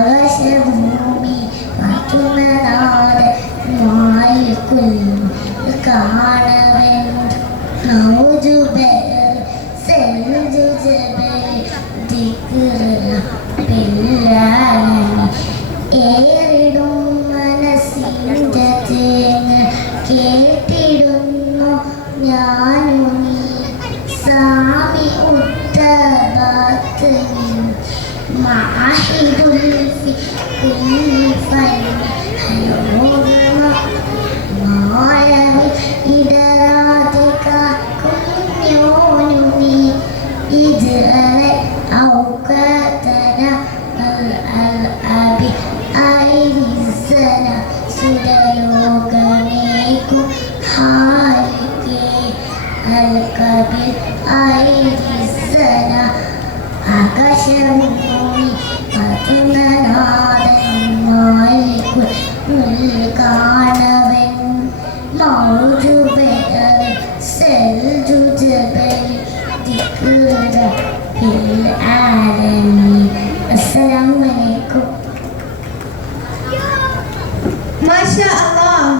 ആകാശഭൂമി മാറ്റുന്നനാട് മാലിക്കുൽ കാണവൻ നൗജുബൽ സൽജു ജബൽ ദിക്റ ബില്ലാഹി ഏറിടും മനസ്സിൻ്റെ തേങ്ങ കേട്ടിടുന്നു ഞാനു നീ സാമി ഉത്തബാത്ത് معاهد في كل فن حيوم معايا إداراتك كن يونني إدارة أوقاتنا الألعاب أيدي السنة سدلوغنيكم حالكي الكبير أيدي السنة ആകാശഭൂമി മാറ്റുന്നനാഥൻ മാലിക്കുൽ കാണവൻ മൗജുബൽ സൽജു ജബൽ ദിക്റ ബിൽ ആലമീൻ. അസ്സലാമു അലൈക്കും. മാഷാ അല്ലാഹ്.